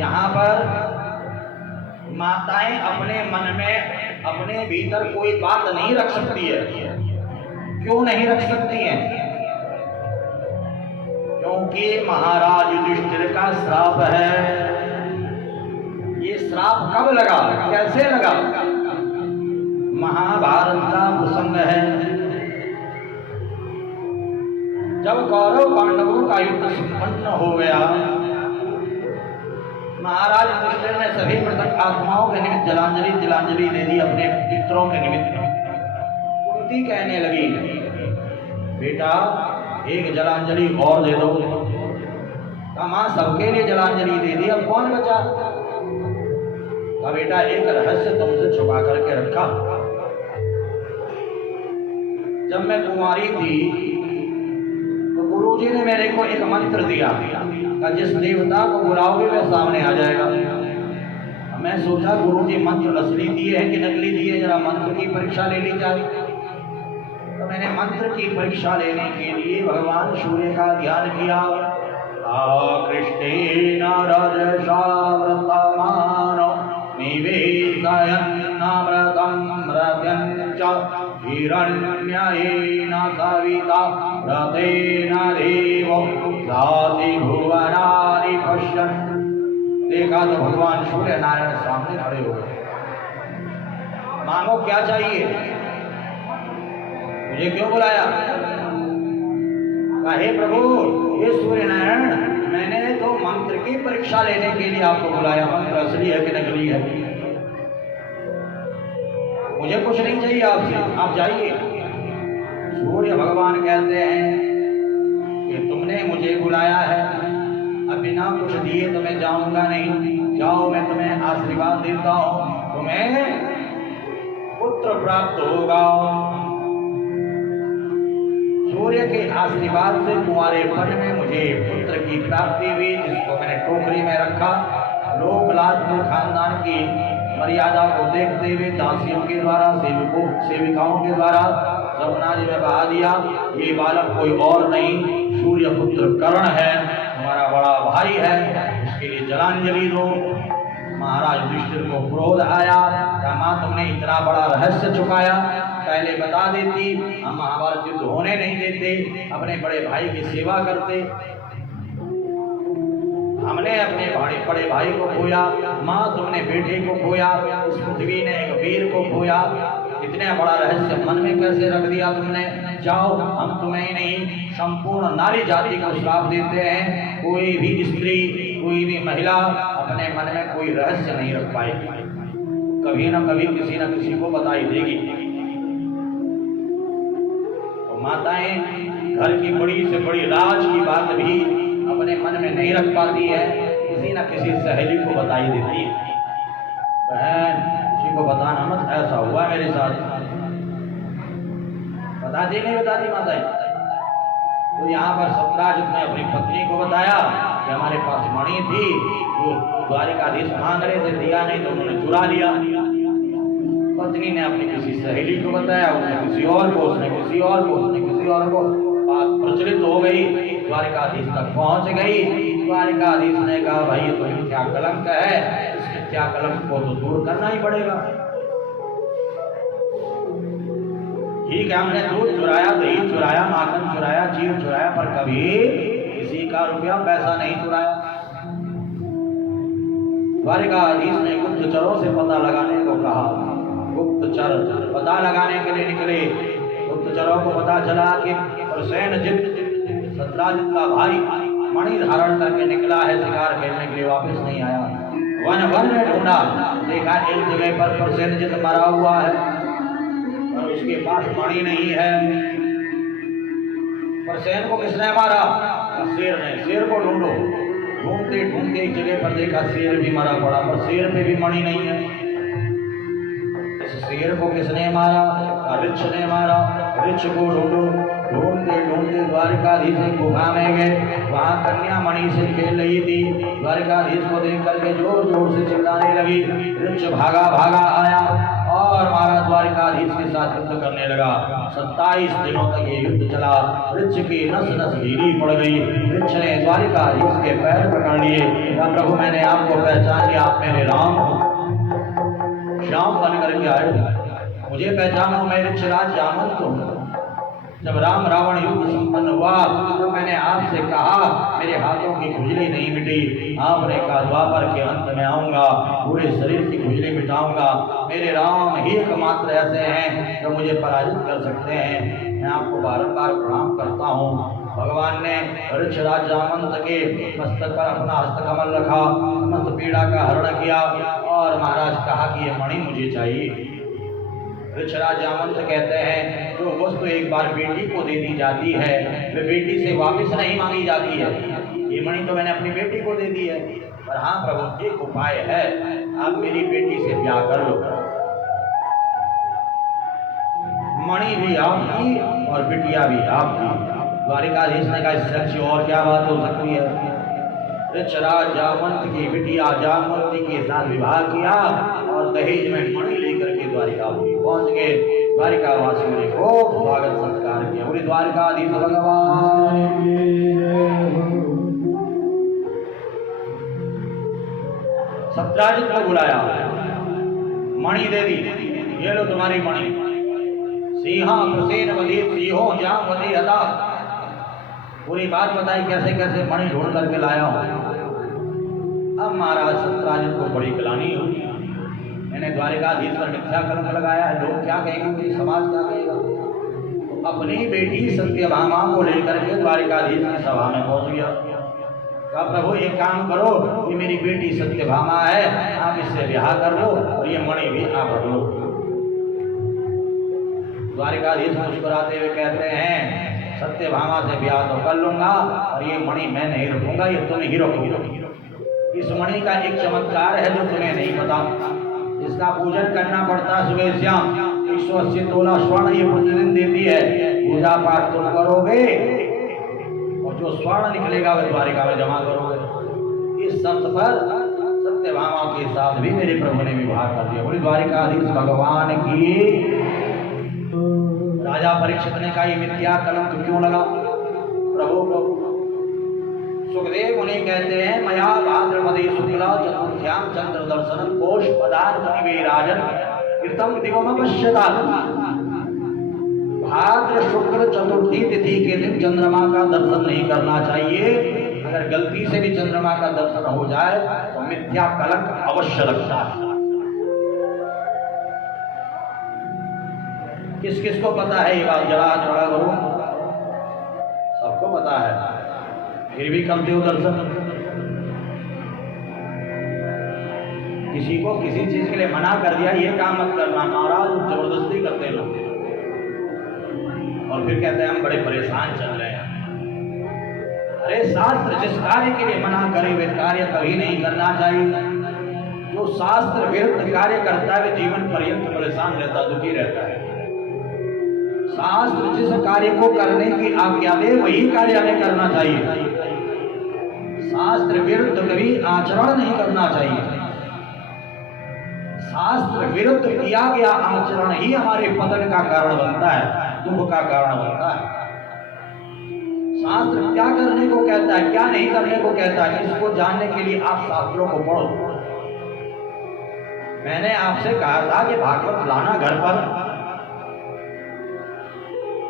यहाँ पर माताएं अपने मन में अपने भीतर कोई बात नहीं रख सकती है। क्यों नहीं रख सकती हैं? क्योंकि महाराज युधिष्ठिर का श्राप है। ये श्राप कब लगा, कैसे लगा? महाभारत का प्रसंग है। जब कौरव पांडवों का युद्ध संपन्न हो गया, महाराज युधिष्ठिर ने सभी मृतक आत्माओं के निमित्त जलांजलि दे दी। अपने पितरों के निमित्त कुंती कहने लगी, बेटा एक जलांजलि और दे दो। मां सबके लिए जलांजलि दे दी, अब कौन बचा? बेटा एक रहस्य तुमसे छुपा करके रखा। जब मैं कुंवारी थी तो गुरुजी ने मेरे को एक मंत्र दिया, जिस देवता को बुलाओगे वह सामने आ जाएगा। मैं सोचा गुरुजी मंत्र असली दिए हैं कि नकली दिए, जरा मंत्र की परीक्षा ले ली जाए। तो मैंने मंत्र की परीक्षा लेने के लिए भगवान सूर्य का ध्यान किया। कृष्णेन रजसा व्रतमानो निवेशयन्नमृतं मृत्यञ्च हिरण्येन सविता व्रतेन देवो जाति भुवनानि पश्यन्। देखा तो भगवान सूर्य नारायण सामने खड़े हो गए। मांगो क्या चाहिए? मुझे क्यों बुलाया? हे प्रभु, ये सूर्य नारायण, मैंने तो मंत्र की परीक्षा लेने के लिए आपको बुलाया। मंत्र असली है कि नकली है? मुझे कुछ नहीं चाहिए आपसे, आप जाइए। सूर्य भगवान कहते हैं कि तुमने मुझे बुलाया है, अब बिना कुछ दिए तो मैं जाऊंगा नहीं। जाओ, मैं तुम्हें आशीर्वाद देता हूं, तुम्हें पुत्र प्राप्त होगा। सूर्य के आशीर्वाद से कुंवारेपन में मुझे पुत्र की प्राप्ति हुई, जिसको मैंने टोकरी में रखा। लोग लाजपूत खानदान की मर्यादा को देखते हुए दासियों के द्वारा, सेविकाओं के द्वारा जमुना जी में बहा दिया। ये बालक कोई और नहीं, सूर्य पुत्र कर्ण है, हमारा बड़ा भाई है, इसके लिए जलांजलि दो। महाराज युधिष्ठिर को क्रोध आया, मां तुमने इतना बड़ा रहस्य छुपाया, पहले बता देती, हम महाभारत युद्ध होने नहीं देते, अपने बड़े भाई की सेवा करते। हमने अपने बड़े भाई को खोया, मां तुमने बेटे को खोया, इस पृथ्वी ने एक वीर को खोया। इतना बड़ा रहस्य मन में कैसे रख दिया तुमने? जाओ, हम तुम्हें ही नहीं संपूर्ण नारी जाति को श्राप देते हैं। कोई भी स्त्री, कोई भी महिला अपने मन में कोई रहस्य नहीं रख पाएगी, कभी न कभी किसी न किसी को बताई देगी। तो माताएं घर की बड़ी से बड़ी राज की बात भी अपने मन में नहीं रख पाती है, किसी न किसी सहेली को बताई देती है। बहन, किसी को बताना मत, ऐसा हुआ मेरे साथ। बताती नहीं बताती माताएं? तो यहाँ पर सत्राजित ने अपनी पत्नी को बताया कि हमारे पास मणि थी, वो द्वारिकाधीश मांग रहे थे, दिया नहीं तो उन्होंने चुरा लिया। पत्नी ने अपनी किसी सहेली को बताया, उसने किसी और को, उसने किसी और को, उसने किसी और को। बात प्रचलित हो गई, द्वारिकाधीश तक पहुंच गई। द्वारिकाधीश ने कहा, भाई ये तो मिथ्या कलंक है, इस मिथ्या कलंक को तो दूर करना ही पड़ेगा। ठीक है, हमने दूध चुराया, दही चुराया, माखन चुराया, चीर चुराया, पर कभी किसी का रुपया पैसा नहीं चुराया। द्वारिकाधीश ने गुप्तचरों से पता लगाने को कहा। गुप्तचर पता लगाने के लिए निकले। गुप्तचरों को पता चला कि प्रसेनजित, सत्राजित का भाई, मणि धारण करके निकला है शिकार खेलने के लिए, वापस नहीं आया। वन में ढूंढा, देखा एक जगह पर प्रसेनजित मरा हुआ है और उसके पास मणि नहीं है। प्रसेन को किसने मारा? शेर ने। शेर को ढूंढो। ढूंढते ढूंढते एक जगह पर देखा शेर भी मरा पड़ा, पर शेर पे भी मणि नहीं है। इस शेर को किसने मारा? ऋक्ष ने मारा। ऋक्ष को ढूंढो। ढूंढते ढूंढते द्वारिकाधीश गुफा में गए, वहां कन्या मणि से खेल रही थी। द्वारिकाधीश को देख करके जोर जोर से चिल्लाने लगी। ऋक्ष भागा भागा आया और महाराज द्वारिकाधीश के साथ युद्ध करने लगा। 27 दिनों तक ये युद्ध चला। वृक्ष की नस नस ढीली पड़ गई। वृक्ष ने द्वारिकाधीश के पैर पकड़ लिए। कहा, प्रभु मैंने आपको पहचान लिया, आप मेरे राम हो, श्याम बन करके आए, मुझे पहचानो, मैं ऋक्षराज जामवंत हूँ। जब राम रावण युद्ध संपन्न हुआ तो मैंने आपसे कहा, मेरे हाथों की खुजली नहीं मिटी। आपने कहा द्वापर के अंत में आऊंगा, पूरे शरीर की खुजली मिटाऊंगा। मेरे राम ही एकमात्र ऐसे हैं जो मुझे पराजित कर सकते हैं। मैं आपको बारंबार प्रणाम करता हूँ। भगवान ने ऋक्षराज जामवंत के मस्तक पर अपना हस्तकमल रखा, समस्त पीड़ा का हरण किया और महाराज कहा कि ये मणि मुझे चाहिए। ऋक्षराज जामवंत कहते हैं, जो वस्तु एक बार बेटी को दे दी जाती है वे बेटी से वापस नहीं मांगी जाती है। ये मणि तो मैंने अपनी बेटी को दे दी है, पर हाँ प्रभु एक उपाय है, आप मेरी बेटी से ब्याह कर लो। मणि भी आपकी और बिटिया भी आपकी। द्वारिकाधीश ने कहा, इससे अच्छी और क्या बात हो सकती है। ऋक्षराज जामवंत की बिटिया जामवंती के साथ विवाह किया और दहेज में मणि लेकर के द्वारिका पहुंच गए। द्वारिका वासियों ने खूब स्वागत सत्कार किया। पूरी द्वारिकाधीश भगवान सत्राजित को बुलाया, मणि दे दी, ये लो तुम्हारी मणि। सिंहा प्रसेन वधी सिंहो जामवती हता। पूरी बात बताई कैसे कैसे मणि ढूंढ करके लाया हूं। अब महाराज सत्राजित को बड़ी गिलानी हुई, मैंने द्वारिकाधीश पर मिथ्या कलंक लगाया है, लोग क्या कहेंगे, समाज क्या कहेगा। तो अपनी बेटी सत्यभामा को लेकर के द्वारिकाधीश की सभा में पहुंच गया। कहा, प्रभु एक काम करो, ये मेरी बेटी सत्यभामा है, आप इससे ब्याह कर लो और ये मणि भी आप रख लो। द्वारिकाधीश मुस्कुराते हुए कहते हैं, सत्यभामा से ब्याह तो कर लूंगा और ये मणि मैं नहीं रखूंगा, ये तुम ही रखोगे। इस मणि का एक चमत्कार है जो तुम्हें नहीं पता। इसका पूजन करना पड़ता है सुबह शाम। 180 तोला स्वर्ण ये प्रतिदिन देती है। पूजा पाठ तुम करोगे और जो स्वर्ण निकलेगा वह द्वारिका में जमा करोगे। इस शर्त पर सत्यभामा के साथ भी मेरे प्रभु ने विवाह कर दिया। बोली द्वारिकाधीश भगवान की। राजा परीक्षित ने कहा, ये मिथ्या कलंक क्यों लगा प्रभु को। सुखदेव उन्हें कहते हैं, मया भाद्रपदे शुक्ला चतुर्थ्याम चंद्र दर्शन कोश पदार्थ निवेराजन कृतम दिवमपश्यता। भाद्र शुक्ल चतुर्थी तिथि के दिन चंद्रमा का दर्शन नहीं करना चाहिए। अगर गलती से भी चंद्रमा का दर्शन हो जाए तो मिथ्या कलंक अवश्य लगता है। किस किस को पता है ये बात, जरा थोड़ा करो। सबको पता है, फिर भी करते हो दर्शन। किसी को किसी चीज के लिए मना कर दिया, ये काम मत करना, महाराज जबरदस्ती करते लोग और फिर कहते हैं हम बड़े परेशान चल रहे हैं। अरे शास्त्र जिस कार्य के लिए मना करे वे कार्य कभी नहीं करना चाहिए। जो शास्त्र विरुद्ध कार्य करता है वे जीवन पर्यंत परेशान रहता, दुखी रहता है। शास्त्र जिस कार्य को करने की आज्ञा दे वही कार्य हमें करना चाहिए। शास्त्र विरुद्ध कभी आचरण नहीं करना चाहिए। शास्त्र विरुद्ध किया गया आचरण ही हमारे पतन का कारण बनता है, दुख का कारण बनता है। शास्त्र क्या करने को कहता है, क्या नहीं करने को कहता है, इसको जानने के लिए आप शास्त्रों को पढ़ो। मैंने आपसे कहा था कि भागवत लाना घर पर।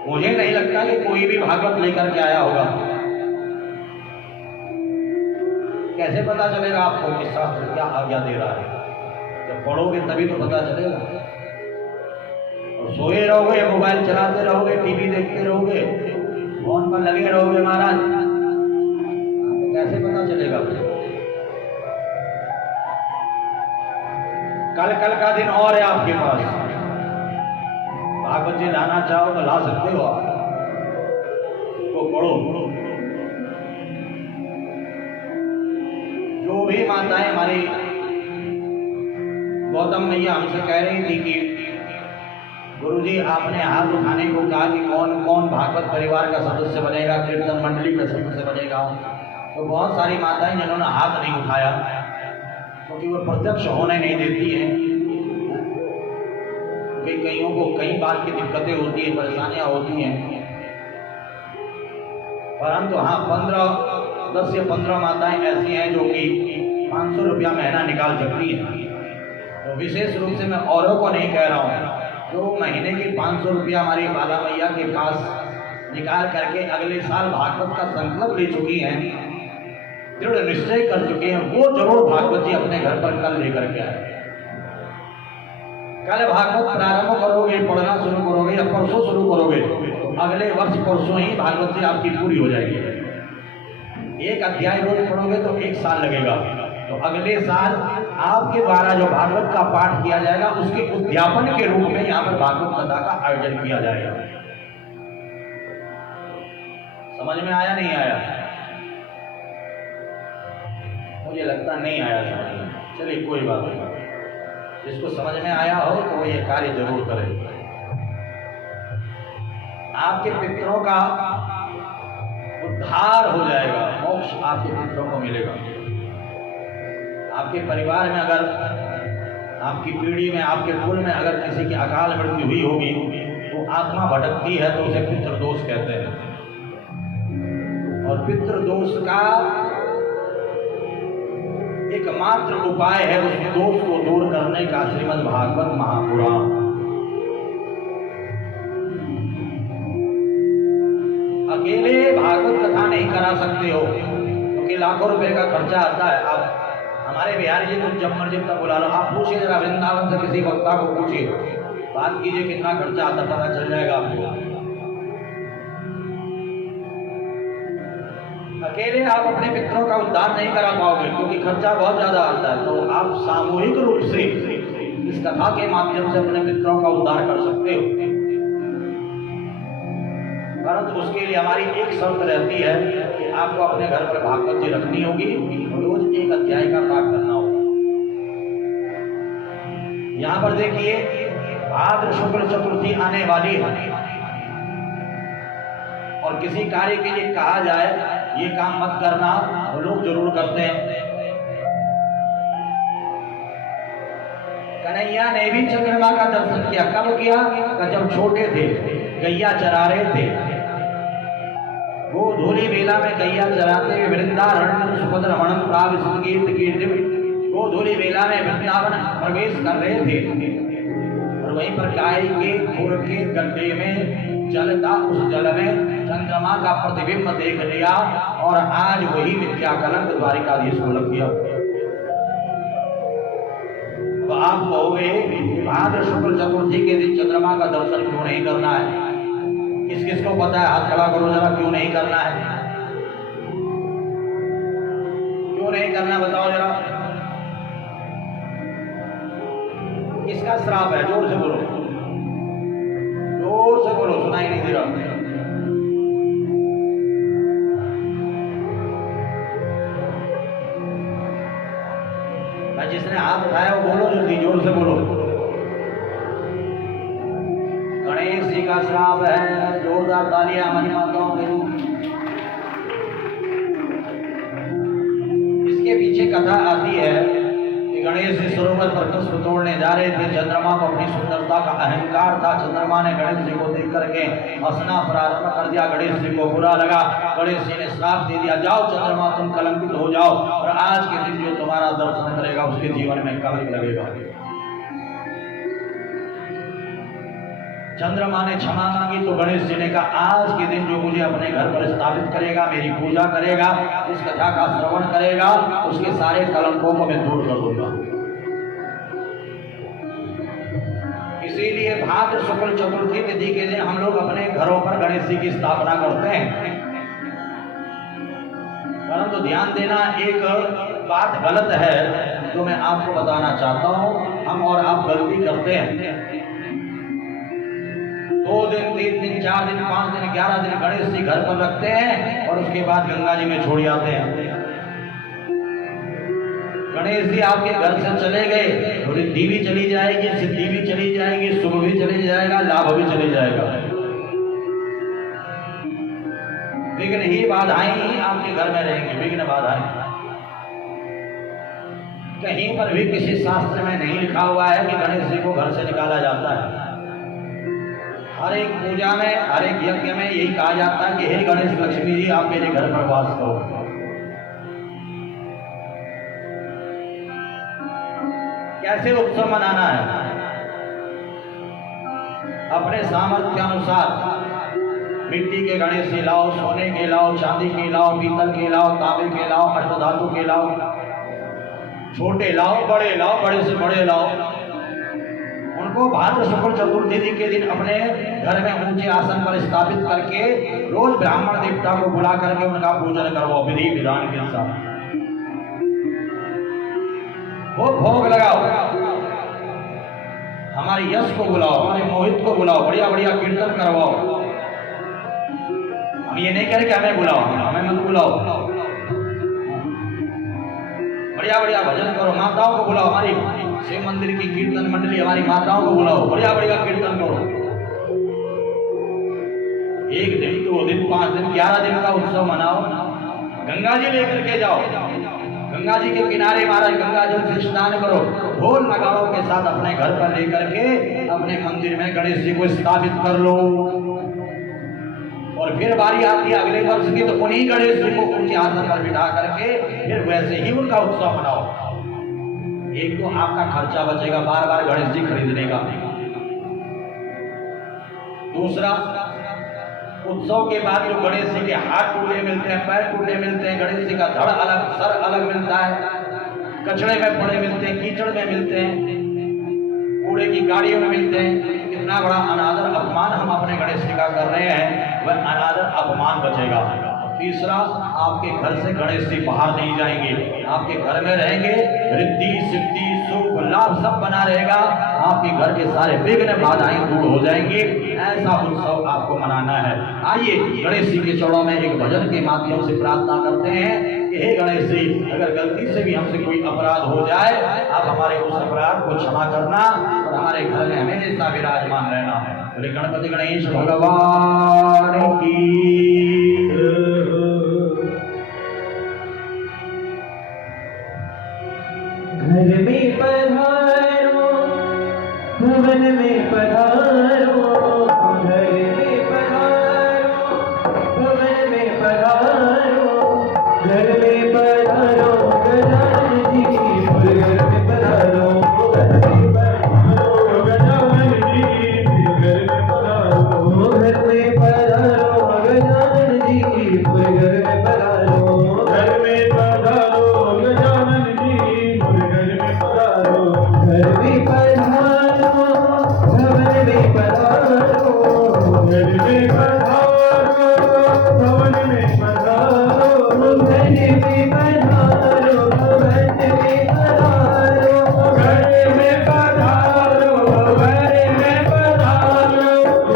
मुझे नहीं लगता कि कोई भी भागवत लेकर के आया होगा। कैसे पता चलेगा आपको कि शास्त्र क्या आज्ञा दे रहा है? जब पढ़ोगे तभी तो पता चलेगा। और सोए रहोगे, मोबाइल चलाते रहोगे, टीवी देखते रहोगे, फोन पर लगे रहोगे महाराज, तो कैसे पता चलेगा? कल का दिन और है आपके पास। भागवत जी लाना चाहो तो ला सकते हो आप, उसको पढ़ो। जो भी माताएं हमारी गौतम मैया हमसे कह रही थी कि गुरुजी आपने हाथ उठाने को कहा कि कौन कौन भागवत परिवार का सदस्य बनेगा, कीर्तन मंडली का सदस्य बनेगा, तो बहुत सारी माताएं जिन्होंने हाथ नहीं उठाया क्योंकि वो प्रत्यक्ष होने नहीं देती हैं। क्योंकि कईयों को कई बात की दिक्कतें होती है, परेशानियां होती हैं, परंतु हाँ 10 से 15 माताएं ऐसी हैं जो कि 500 रुपया महीना निकाल सकती हैं। तो विशेष रूप से मैं औरों को नहीं कह रहा हूँ, जो महीने के 500 रुपया हमारी बाला मैया के पास निकाल करके अगले साल भागवत का संकल्प ले चुकी हैं, दृढ़ निश्चय कर चुके हैं, वो जरूर भागवत जी अपने घर पर कल लेकर के आए। कल भागवत प्रारंभ करोगे, पढ़ना शुरू करोगे या परसों शुरू करोगे, तो अगले वर्ष परसों ही भागवत जी आपकी पूरी हो जाएगी। एक अध्याय रोज पढ़ोगे तो 1 साल लगेगा, तो अगले साल आपके द्वारा जो भागवत का पाठ किया जाएगा उसके उद्यापन के रूप में यहाँ पर भागवत कथा का आयोजन किया जाएगा। समझ में आया नहीं आया? मुझे लगता नहीं आया समझ में। चलिए कोई बात नहीं, जिसको समझ में आया हो तो वो ये कार्य जरूर करे। आपके पितरों का उद्धार हो जाएगा, मोक्ष आपके पितरों को मिलेगा। आपके परिवार में अगर, आपकी पीढ़ी में, आपके कुल में अगर किसी की अकाल मृत्यु हुई होगी तो आत्मा भटकती है, तो उसे पितृदोष कहते हैं। और पितृदोष का एकमात्र उपाय है उस दोष को दूर करने का श्रीमद् भागवत महापुराण। अकेले भागवत कथा नहीं करा सकते हो, क्योंकि लाखों रुपए का खर्चा आता है। आप हमारे बिहारी जी को जब मर्जी तक बुला लो, आप पूछिए जरा वृंदावन से किसी वक्ता को पूछिए, बात कीजिए कितना खर्चा आता, पता चल जाएगा आपको। अकेले आप अपने पितरों का उद्धार नहीं करा पाओगे, क्योंकि खर्चा बहुत ज्यादा आता है। तो आप सामूहिक रूप से इस कथा के माध्यम से अपने पितरों का उद्धार कर सकते हो, परंतु उसके लिए हमारी एक शर्त रहती है कि आपको अपने घर पर भागवत जी रखनी होगी, रोज 1 अध्याय का पाठ करना होगा। यहाँ पर देखिए भाद्र शुक्ल चतुर्थी आने वाली है, और किसी कार्य के लिए कहा जाए ये काम मत करना, तो लोग जरूर करते हैं। कन्हैया ने भी चंद्रमा का दर्शन किया, कब किया? जब छोटे थे, गैया चरा रहे थे। वो धूली बेला में गैया चराते हुए वृंदारण सुभद्र मणम प्राव संगीत कीर्तिम, वो धूली बेला में वृंदावन प्रवेश कर रहे थे, और वहीं पर गाय के खुर के गड्ढे में जलता, उस जल में चंद्रमा का प्रतिबिंब देख लिया, और आज वही विद्या कलंक द्वारिकाधीश को लग गया। अब आप कहोगे भाद्र शुक्ल चतुर्थी के दिन चंद्रमा का दर्शन क्यों नहीं करना है? किस किस को पता है? हाथ खड़ा करो जरा, क्यों नहीं करना है? क्यों नहीं करना बताओ जरा। किसका श्राप है? जोर से बोलो, जोर से बोलो, सुनाई नहीं दे रहा। जिसने हाथ उठाया वो बोलो जल्दी, जोर से बोलो। गणेश जी का श्राप है, जोरदार तालियां हमारी माताओं के लिए। इसके पीछे कथा आती है कि गणेश जी सरोवर पर पुष्प तोड़ने जा रहे थे। चंद्रमा को अपनी सुंदरता का अहंकार था। चंद्रमा ने गणेश जी को देख करके हंसना प्रारंभ कर दिया। गणेश जी को बुरा लगा। गणेश जी ने श्राप दे दिया, जाओ चंद्रमा तुम कलंकित हो जाओ, और आज के दिन जो तुम्हारा दर्शन करेगा उसके जीवन में कलंक लगेगा। चंद्रमा ने क्षमा मांगी तो गणेश जी ने कहा, आज के दिन जो मुझे अपने घर पर स्थापित करेगा, मेरी पूजा करेगा, इस कथा का श्रवण करेगा, उसके सारे कलंकों को मैं दूर कर दूंगा। इसीलिए भाद्र शुक्ल चतुर्थी तिथि के दिन हम लोग अपने घरों पर गणेश जी की स्थापना करते हैं। परंतु ध्यान देना, एक बात गलत है जो मैं आपको बताना चाहता हूं। हम और आप गलती करते हैं। 2 दिन, 3 दिन, 4 दिन, 5 दिन, 11 दिन गणेश जी घर पर रखते हैं, और उसके बाद गंगा जी में छोड़ आते हैं। गणेश जी आपके घर से चले गए, रिद्धि भी चली जाएगी, सिद्धि भी चली जाएगी, शुभ भी चली जाएगा, लाभ भी चली जाएगा। विघ्न ही बाधाएं ही आपके घर में रहेंगी, विघ्न बाधाएं। कहीं पर भी किसी शास्त्र में नहीं लिखा हुआ है कि गणेश जी को घर से निकाला जाता है। हर एक पूजा में, हर एक यज्ञ में यही कहा जाता है कि हे गणेश लक्ष्मी जी, आप मेरे घर पर वास करो। कैसे उत्सव मनाना है? अपने सामर्थ्य अनुसार मिट्टी के गणेश जी लाओ, सोने के लाओ, चांदी के लाओ, पीतल के लाओ, तांबे के लाओ, अष्टधातु के लाओ, छोटे लाओ, बड़े लाओ, बड़े से बड़े लाओ। उनको भाद्र शुक्ल चतुर्थी के दिन अपने घर में ऊंचे आसन पर स्थापित करके रोज ब्राह्मण देवता को बुला करके उनका पूजन करो विधि विधान के साथ। वो भोग लगाओ, हमारे यश को बुलाओ, हमारे मोहित को बुलाओ, बढ़िया बढ़िया कीर्तन करवाओ। हम ये नहीं कह रहे कि हमें बुलाओ, हमें मत बुलाओ, बढ़िया बढ़िया भजन करो। माताओं को बुलाओ, हमारी शिव मंदिर की कीर्तन मंडली हमारी माताओं को बुलाओ, बढ़िया बढ़िया कीर्तन करो। 1 दिन, 2 दिन, 5 दिन, 11 दिन का उत्सव मनाओ। गंगा जी लेकर के जाओ, गंगा जी के किनारे महाराज गंगा जल से स्नान करो, ढोल नगाड़ों के साथ अपने घर पर लेकर के अपने मंदिर में गणेश जी को स्थापित कर लो। और फिर बारी आती है अगले वर्ष की, तो उन्हीं गणेश जी को ऊंचे आसन पर बिठा करके फिर वैसे ही उनका उत्सव मनाओ। एक तो आपका खर्चा बचेगा बार बार गणेश जी खरीदने का। दूसरा, उत्सव के बाद जो गणेश जी के हाथ टूटे मिलते हैं, पैर टूटे मिलते हैं, गणेश जी का धड़ अलग, सर अलग मिलता है, कचड़े में पड़े मिलते हैं, कीचड़ में मिलते हैं, कूड़े की गाड़ियों में मिलते हैं। कितना बड़ा अनादर अपमान हम अपने गणेश जी का कर रहे हैं, वह अनादर अपमान बचेगा। तीसरा, आपके घर से गणेश जी बाहर नहीं जाएंगे, आपके घर में रहेंगे, रिद्धि सिद्धि सुख लाभ सब बना रहेगा, आपके घर के सारे विघ्न बाधाएं दूर हो जाएंगे। ऐसा उत्सव आपको मनाना है। आइए गणेश जी के चरणों में एक भजन के माध्यम से प्रार्थना करते हैं कि हे गणेश जी, अगर गलती से भी हमसे कोई अपराध हो जाए, आप हमारे उस अपराध को क्षमा करना और हमारे घर में हमेशा विराजमान रहना है। बोले गणपति गणेश भगवान की। घर में पधारो, भुवन में पधारो, घर में पधारो, भुवन में पधारो, घर में पधारो, गजानन जी घर में पधारो, घर में पधारो, गजानन जी घर में पधारो, घर में पधारो, गजानन जी घर में पधारो, घर में पधारो, गजानन जी घर में पधारो, घर में पधारो, भवन में पधारो, घर में पधारो, भवन में पधारो, घर में पधारो, भवन में पधारो, घर में पधारो, भवन में पधारो,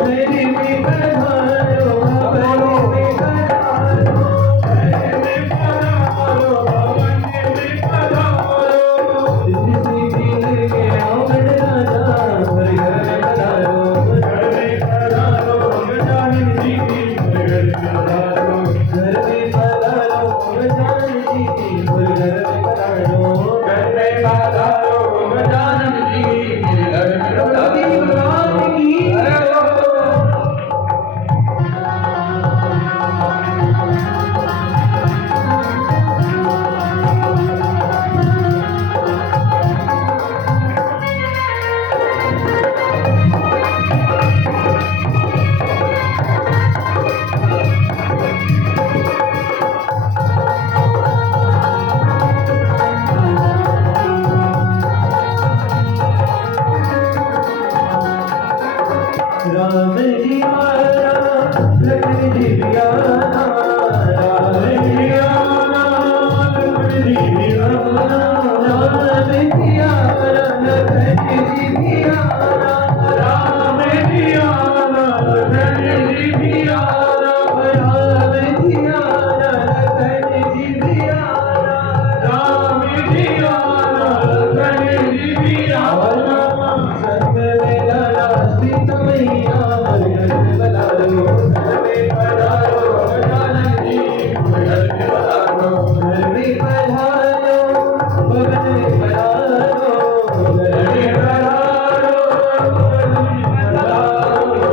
घर में पधारो, भवन में पधारो, घर में पधारो, भवन में पधारो, जिस दिल के आंगन राजा घर में पधारो, घर में पधारो, गजानन जी घर में पधारो, घर में पधारो, गजानन जी घर में पधारो, घर में पधारो, गजानन जी घर में पधारो। राम जी आया, लक्ष्मण जी भी आया, राम जी आया, लक्ष्मण जी भी आया, राम जी आया, लक्ष्मण जी भी आया, राम जी आया, लक्ष्मण जी भी आया, राम जी आया, लक्ष्मण जी भी आया, राम जी आया, लक्ष्मण जी भी आया, संग में लड़ा सीता मैया घर में पधारो, घर में पधारो, गजानन जी घर में पधारो, घर में पधारो, भवन में पधारो, घर में पधारो, भवन में पधारो,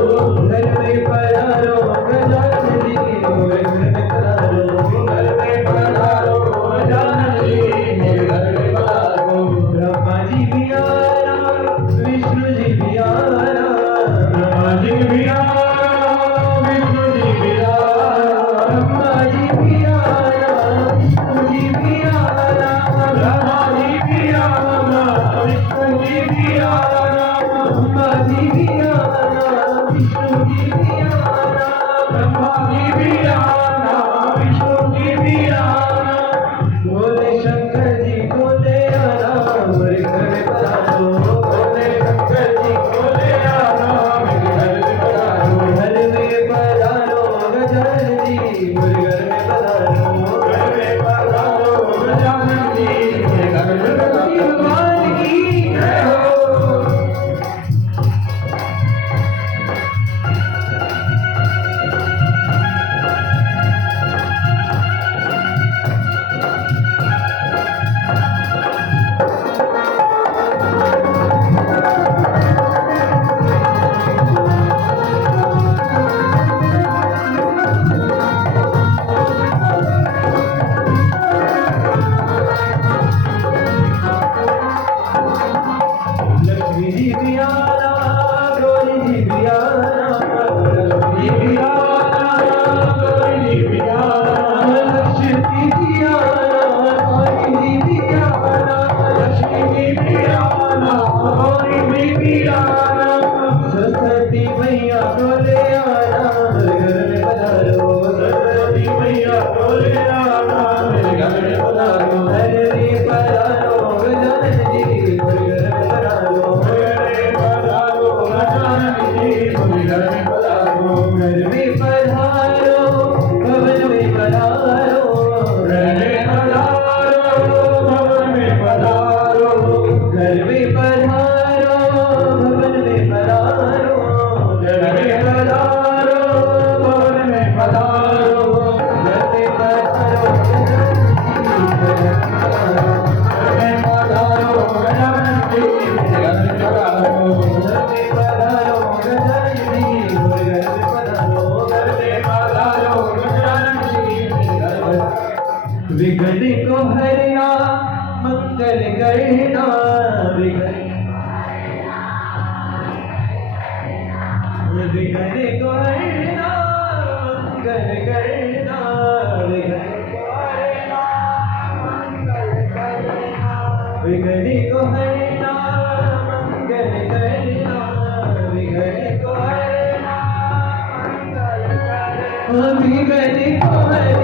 करना विघन विघन को हरना मंगल करना विघन को हरना मंगल करना विघन को हरना मंगल करना विघन को हरना मंगल करना विघन को हरना